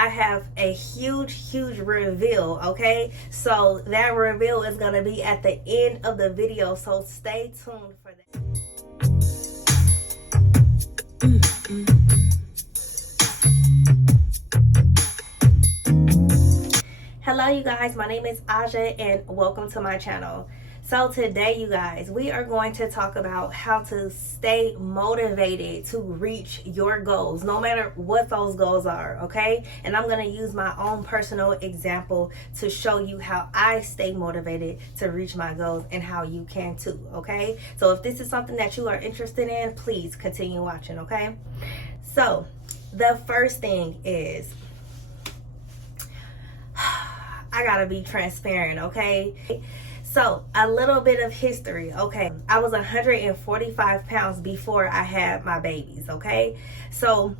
I have a huge reveal, okay? So that reveal is going to be at the end of the video, so stay tuned for that. Hello you guys, my name is Aja and welcome to my channel. So today you guys, we are going to talk about how to stay motivated to reach your goals, no matter what those goals are, okay? And I'm going to use my own personal example to show you how I stay motivated to reach my goals and how you can too, okay? So if this is something that you are interested in, please continue watching, okay? So the first thing is, I gotta be transparent, okay? So a little bit of history, okay? I was 145 pounds before I had my babies, okay? So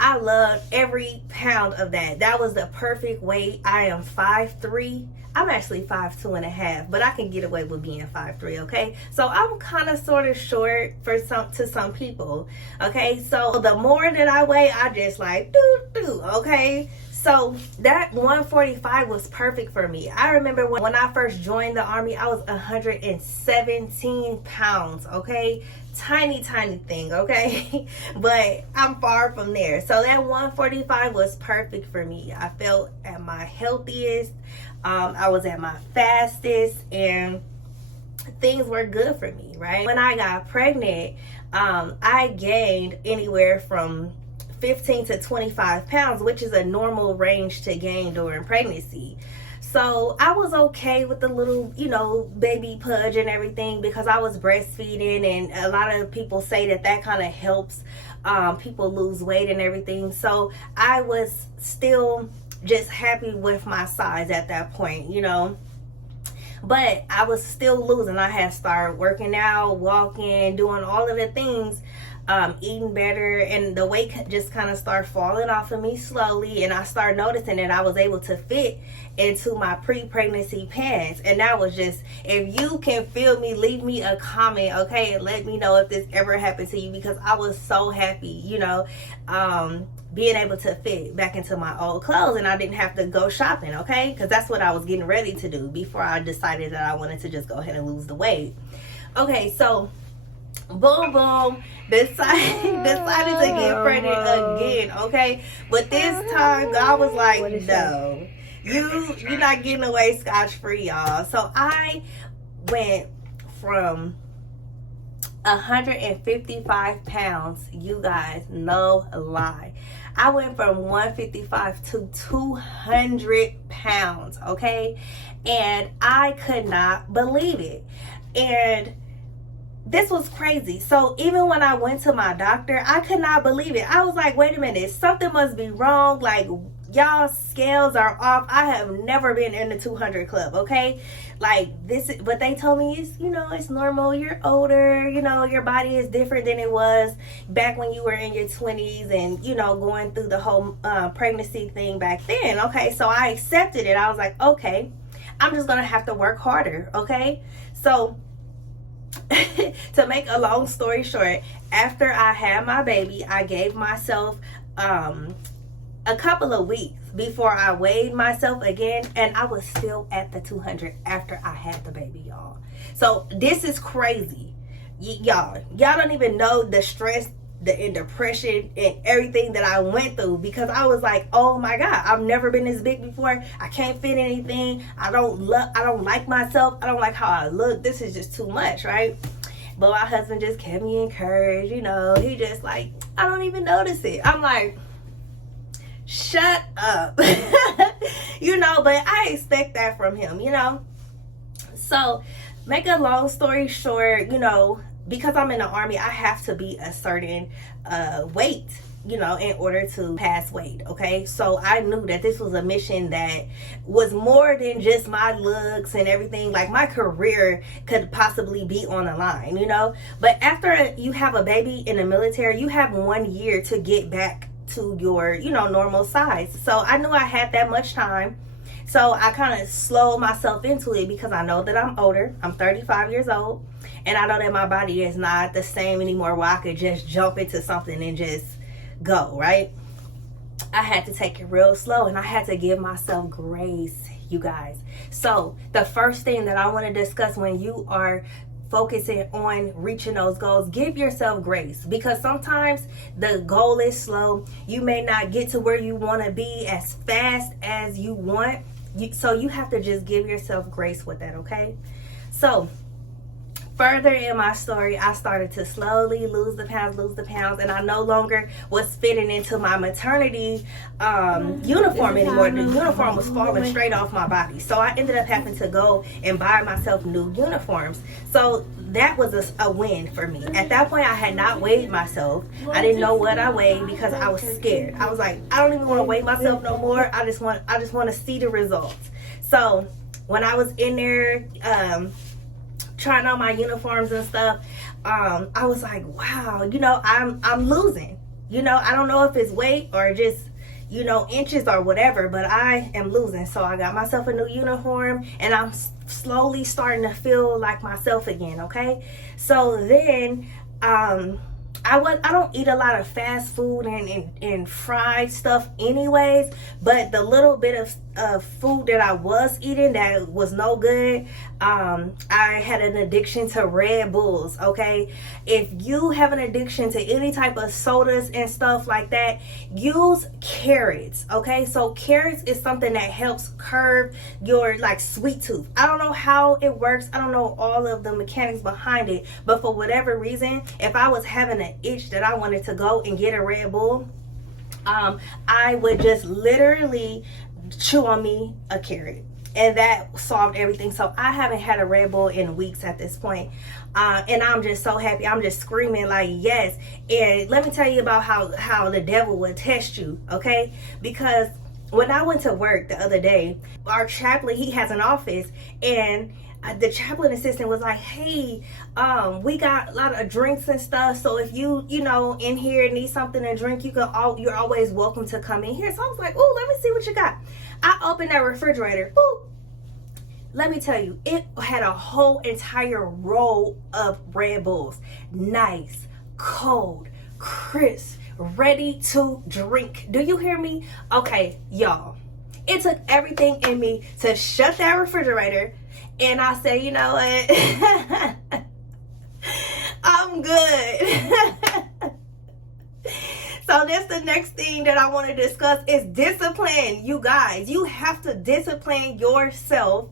I loved every pound of that. That was the perfect weight. I am 5'3". I'm actually 5'2.5", but I can get away with being 5'3", okay? So I'm kind of sort of short to some people, okay? So the more that I weigh, I just like okay? So that 145 was perfect for me. I remember when I first joined the Army, I was 117 pounds, okay? Tiny thing, okay? But I'm far from there. So that 145 was perfect for me. I felt at my healthiest. I was at my fastest and things were good for me, right? When I got pregnant, I gained anywhere from 15 to 25 pounds, which is a normal range to gain during pregnancy. So I was okay with the little, baby pudge and everything because I was breastfeeding, and a lot of people say that kind of helps people lose weight and everything. So I was still just happy with my size at that point, but I was still losing. I had started working out, walking, doing all of the things, eating better, and the weight just kind of started falling off of me slowly, and I started noticing that I was able to fit into my pre-pregnancy pants. And that was just, if you can feel me, leave me a comment, okay, and let me know if this ever happened to you, because I was so happy, being able to fit back into my old clothes, and I didn't have to go shopping, okay, because that's what I was getting ready to do before I decided that I wanted to just go ahead and lose the weight. Okay, so boom, decided to get pregnant again, okay? But this time God was like, no, you're not getting away scotch-free, y'all. So I went from 155 pounds, you guys, no lie. I went from 155 to 200 pounds, okay? And I could not believe it. And this was crazy. So even when I went to my doctor, I could not believe it. I was like, wait a minute, something must be wrong. Like, y'all scales are off. I have never been in the 200 club, okay? Like, but they told me it's normal. You're older, your body is different than it was back when you were in your 20s and, going through the whole pregnancy thing back then, okay? So I accepted it. I was like, okay, I'm just gonna have to work harder, okay? So to make a long story short, after I had my baby, I gave myself a couple of weeks before I weighed myself again, and I was still at the 200 after I had the baby, y'all. So this is crazy. Y'all don't even know the stress, the depression, and everything that I went through, because I was like, oh my God, I've never been this big before. I can't fit anything. I don't like myself. I don't like how I look. This is just too much, right? But my husband just kept me encouraged, he just like, I don't even notice it. I'm like, shut up. But I expect that from him, So make a long story short, because I'm in the Army, I have to be a certain weight, in order to pass weight, okay? So I knew that this was a mission that was more than just my looks and everything. Like, my career could possibly be on the line, But after you have a baby in the military, you have 1 year to get back to your, normal size. So I knew I had that much time. So I kind of slowed myself into it because I know that I'm older. I'm 35 years old. And I know that my body is not the same anymore where I could just jump into something and just go, right? I had to take it real slow, and I had to give myself grace, you guys. So the first thing that I want to discuss when you are focusing on reaching those goals, give yourself grace, because sometimes the goal is slow. You may not get to where you want to be as fast as you want. So you have to just give yourself grace with that, okay? So further in my story, I started to slowly lose the pounds, and I no longer was fitting into my maternity uniform anymore. The uniform was falling straight off my body, so I ended up having to go and buy myself new uniforms. So that was a win for me. At that point, I had not weighed myself. I didn't know what I weighed because I was scared. I was like, I don't even want to weigh myself no more. I just want to see the results. So when I was in there trying on my uniforms and stuff, I was like, wow, I'm losing. I don't know if it's weight or just, inches or whatever, but I am losing. So I got myself a new uniform, and I'm slowly starting to feel like myself again, okay? So then, I don't eat a lot of fast food and fried stuff anyways, but the little bit of food that I was eating that was no good, I had an addiction to Red Bulls, okay? If you have an addiction to any type of sodas and stuff like that, use carrots, okay? So carrots is something that helps curb your sweet tooth. I don't know how it works. I don't know all of the mechanics behind it, but for whatever reason, if I was having an itch that I wanted to go and get a Red Bull, I would just literally chew on me a carrot, and that solved everything. So I haven't had a Red Bull in weeks at this point, and I'm just so happy. I'm just screaming like yes. And let me tell you about how the devil will test you, okay? Because when I went to work the other day, our chaplain, he has an office, and the chaplain assistant was like, hey, we got a lot of drinks and stuff, so if you in here need something to drink, you're always welcome to come in here. So I was like, oh, let me see what you got. I opened that refrigerator. Boop. Let me tell you, it had a whole entire roll of Red Bulls. Nice, cold, crisp, ready to drink. Do you hear me? Okay, y'all. It took everything in me to shut that refrigerator, and I said, you know what? I'm good. So that's the next thing that I want to discuss is discipline. You guys, you have to discipline yourself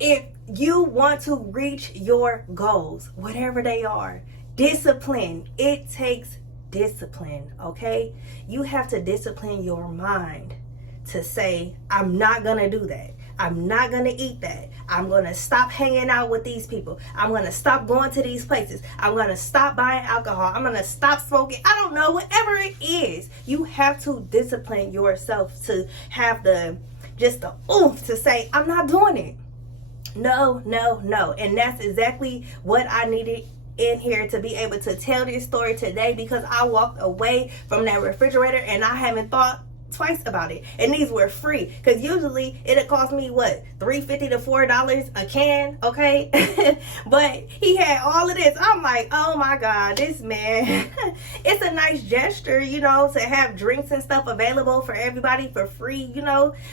if you want to reach your goals, whatever they are. Discipline. It takes discipline, okay? You have to discipline your mind to say, I'm not going to do that. I'm not going to eat that. I'm going to stop hanging out with these people. I'm going to stop going to these places. I'm going to stop buying alcohol. I'm going to stop smoking. I don't know, whatever it is. You have to discipline yourself to have the oomph to say, I'm not doing it. No. And that's exactly what I needed in here to be able to tell this story today, because I walked away from that refrigerator and I haven't thought twice about it, and these were free, because usually it'd cost me what, $3.50 to $4 a can, okay? But he had all of this. I'm like, oh my god, this man. It's a nice gesture, to have drinks and stuff available for everybody for free,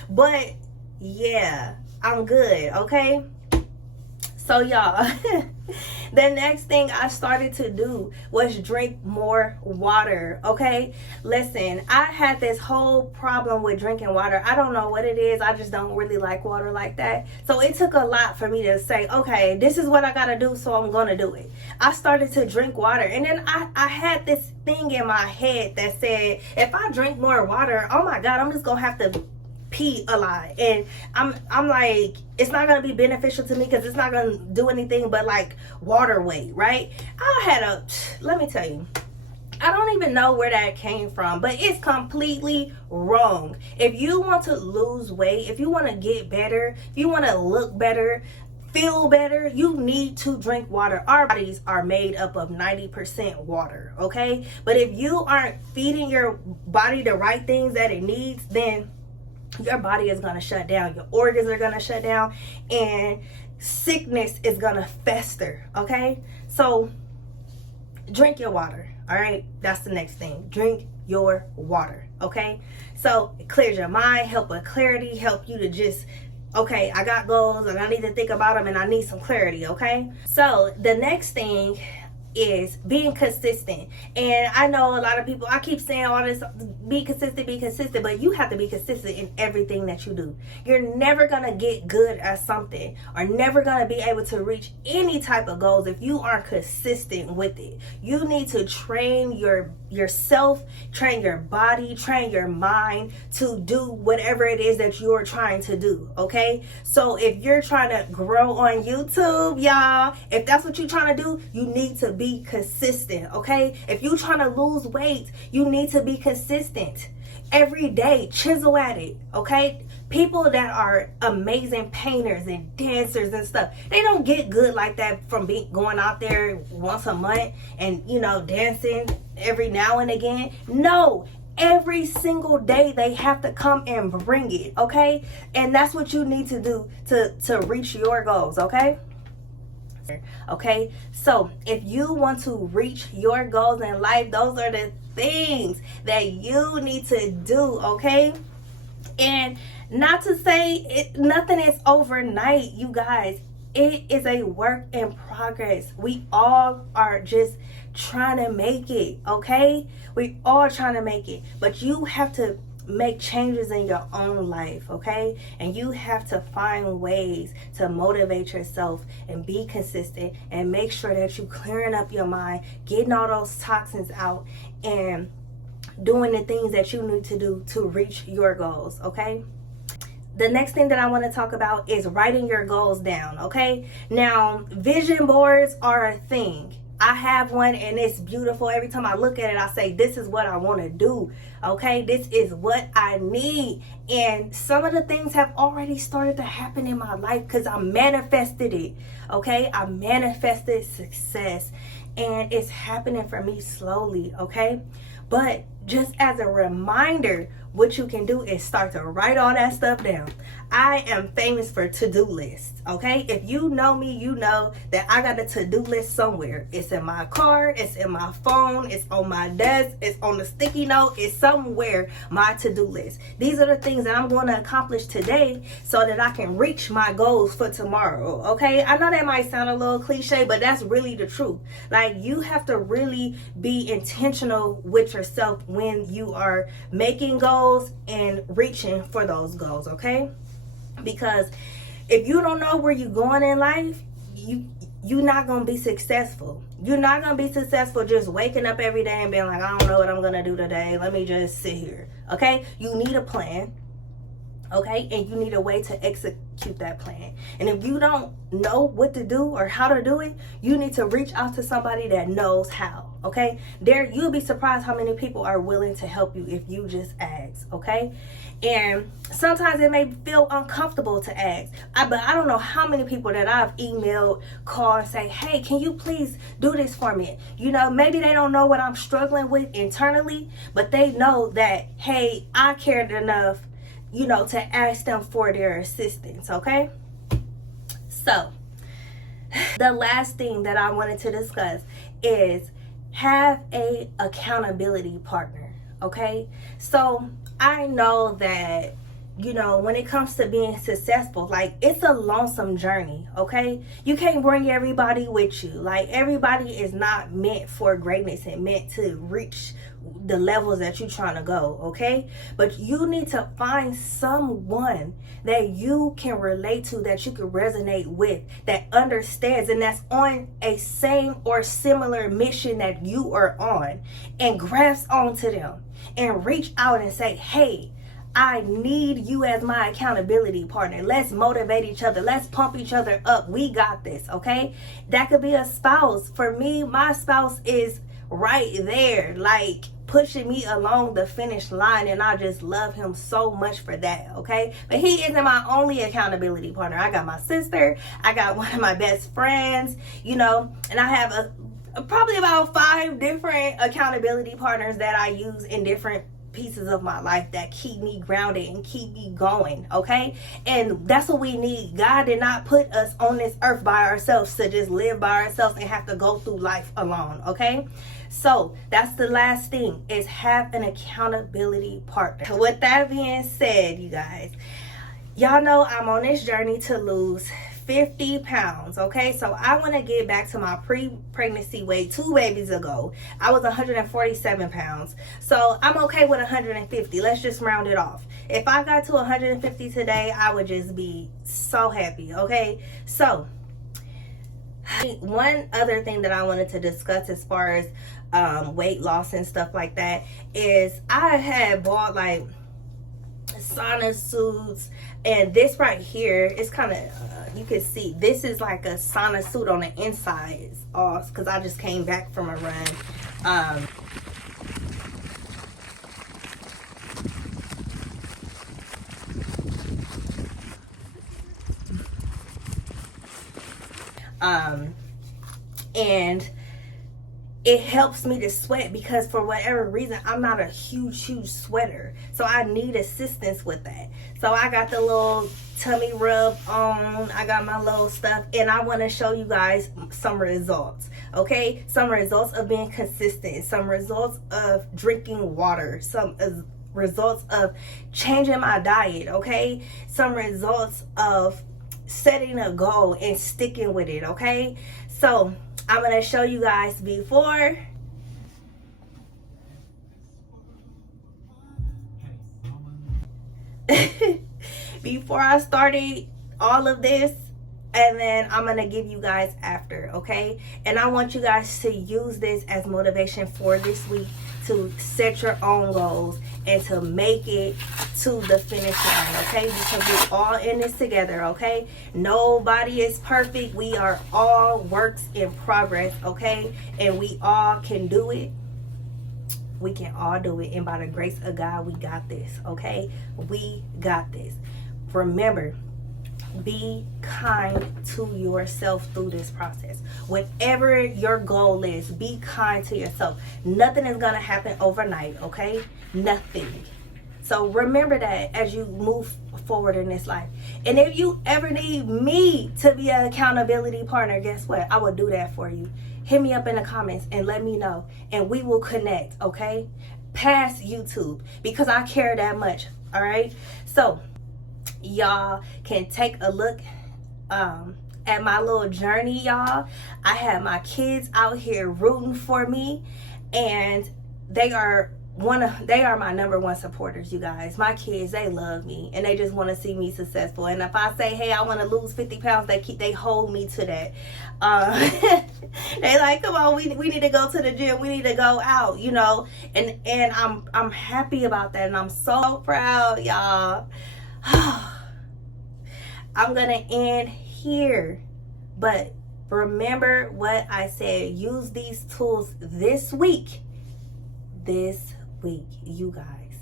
but yeah, I'm good, okay? So y'all, the next thing I started to do was drink more water, okay? Listen, I had this whole problem with drinking water. I don't know what it is. I just don't really like water like that. So it took a lot for me to say, okay, this is what I gotta do, so I'm gonna do it. I started to drink water, and then I had this thing in my head that said, if I drink more water, oh my god, I'm just gonna have to pee a lot, and I'm like, it's not gonna be beneficial to me because it's not gonna do anything but water weight, right? Let me tell you, I don't even know where that came from, but it's completely wrong. If you want to lose weight, if you want to get better, if you want to look better, feel better, you need to drink water. Our bodies are made up of 90% water, okay? But if you aren't feeding your body the right things that it needs, then your body is going to shut down, your organs are going to shut down, and sickness is going to fester, okay? So drink your water, all right? That's the next thing. Drink your water, okay? So it clears your mind, help with clarity, help you to just, okay, I got goals and I need to think about them and I need some clarity, okay? So the next thing is being consistent. And I know a lot of people, I keep saying all this, be consistent, but you have to be consistent in everything that you do. You're never gonna get good at something or never gonna be able to reach any type of goals if you aren't consistent with it. You need to train yourself, train your body, train your mind to do whatever it is that you're trying to do, okay? So if you're trying to grow on YouTube, y'all, if that's what you're trying to do, you need to be consistent, okay? If you're trying to lose weight, you need to be consistent. Every day, chisel at it, okay? People that are amazing painters and dancers and stuff, they don't get good like that from going out there once a month and, you know, dancing every now and again. No, every single day they have to come and bring it, okay? And that's what you need to do to reach your goals, okay? Okay, so if you want to reach your goals in life, those are the things that you need to do, okay? And not to say nothing is overnight, you guys. It is a work in progress. We all are just trying to make it, okay? We all trying to make it, but you have to make changes in your own life, okay? And you have to find ways to motivate yourself and be consistent and make sure that you clearing up your mind, getting all those toxins out, and doing the things that you need to do to reach your goals, okay? The next thing that I want to talk about is writing your goals down, okay? Now, vision boards are a thing. I have one and it's beautiful. Every time I look at it, I say, this is what I want to do, okay? This is what I need. And some of the things have already started to happen in my life because I manifested it, okay? I manifested success and it's happening for me slowly, okay? But just as a reminder, what you can do is start to write all that stuff down. I am famous for to-do lists, okay? If you know me, you know that I got a to-do list somewhere. It's in my car, it's in my phone, it's on my desk, it's on the sticky note, it's somewhere, my to-do list. These are the things that I'm going to accomplish today so that I can reach my goals for tomorrow, okay? I know that might sound a little cliche, but that's really the truth. Like, you have to really be intentional with yourself when you are making goals and reaching for those goals, okay? Because if you don't know where you're going in life, you're not going to be successful. You're not going to be successful just waking up every day and being like, I don't know what I'm going to do today. Let me just sit here, okay? You need a plan, okay? And you need a way to execute that plan. And if you don't know what to do or how to do it, you need to reach out to somebody that knows how, okay? You'll be surprised how many people are willing to help you if you just ask, okay? And sometimes it may feel uncomfortable to ask. But I don't know how many people that I've emailed, called, and say, hey, can you please do this for me? You know, maybe they don't know what I'm struggling with internally, but they know that, hey, I cared enough, you know, to ask them for their assistance, okay? So, the last thing that I wanted to discuss is have a accountability partner, okay? So, I know that, you know, when it comes to being successful, like, it's a lonesome journey, okay? You can't bring everybody with you. Like, everybody is not meant for greatness and meant to reach the levels that you're trying to go, okay? But you need to find someone that you can relate to, that you can resonate with, that understands and that's on a same or similar mission that you are on, and grasp onto them and reach out and say, hey, I need you as my accountability partner. Let's motivate each other. Let's pump each other up. We got this, okay? That could be a spouse. For me, my spouse is right there, like pushing me along the finish line, and I just love him so much for that, okay? But he isn't my only accountability partner. I got my sister, I got one of my best friends, you know, and I have probably about 5 different accountability partners that I use in different pieces of my life that keep me grounded and keep me going, okay? And that's what we need. God did not put us on this earth by ourselves to just live by ourselves and have to go through life alone, okay? So that's the last thing, is have an accountability partner. With that being said, you guys, y'all know I'm on this journey to lose 50 pounds, okay? So I want to get back to my pre-pregnancy weight. 2 babies ago, I was 147 pounds. So I'm okay with 150. Let's just round it off. If I got to 150 today, I would just be so happy, okay? So one other thing that I wanted to discuss as far as weight loss and stuff like that is I had bought like sauna suits, and this right here is kind of you can see this is like a sauna suit on the inside off because I just came back from a run. And it helps me to sweat because for whatever reason I'm not a huge sweater, so I need assistance with that. So I got the little tummy rub on, I got my little stuff, and I want to show you guys some results, okay? Some results of being consistent, some results of drinking water, some results of changing my diet, okay? Some results of setting a goal and sticking with it, okay? So I'm going to show you guys before. Before I started all of this, and then I'm going to give you guys after, okay? And I want you guys to use this as motivation for this week to set your own goals and to make it to the finish line, okay? Because we're all in this together, okay? Nobody is perfect. We are all works in progress, okay? And we all can do it. We can all do it. And by the grace of God, we got this, okay? We got this. Remember, be kind to yourself through this process. Whatever your goal is, be kind to yourself. Nothing is going to happen overnight, okay? Nothing. So remember that as you move forward in this life. And if you ever need me to be an accountability partner, guess what? I will do that for you. Hit me up in the comments and let me know, and we will connect, okay? Past YouTube, because I care that much, all right? So y'all can take a look at my little journey, y'all. I have my kids out here rooting for me, and they are my number one supporters, you guys. My kids, they love me and they just want to see me successful. And if I say, hey, I want to lose 50 pounds, they hold me to that. They like, come on, we need to go to the gym, we need to go out, you know. And I'm happy about that, and I'm so proud, y'all. I'm gonna end here, but remember what I said. Use these tools this week, you guys.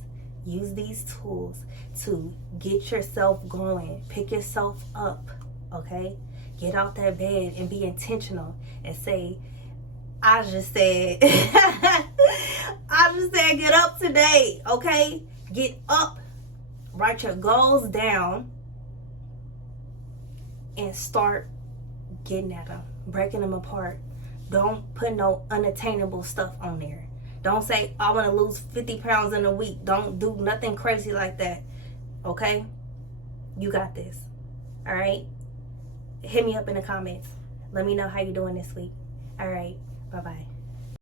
Use these tools to get yourself going, pick yourself up, okay? Get out that bed and be intentional and say, I just said get up today, okay? Get up. Write your goals down and start getting at them, breaking them apart. Don't put no unattainable stuff on there. Don't say, I want to lose 50 pounds in a week. Don't do nothing crazy like that, okay? You got this, all right? Hit me up in the comments. Let me know how you're doing this week. All right, bye-bye.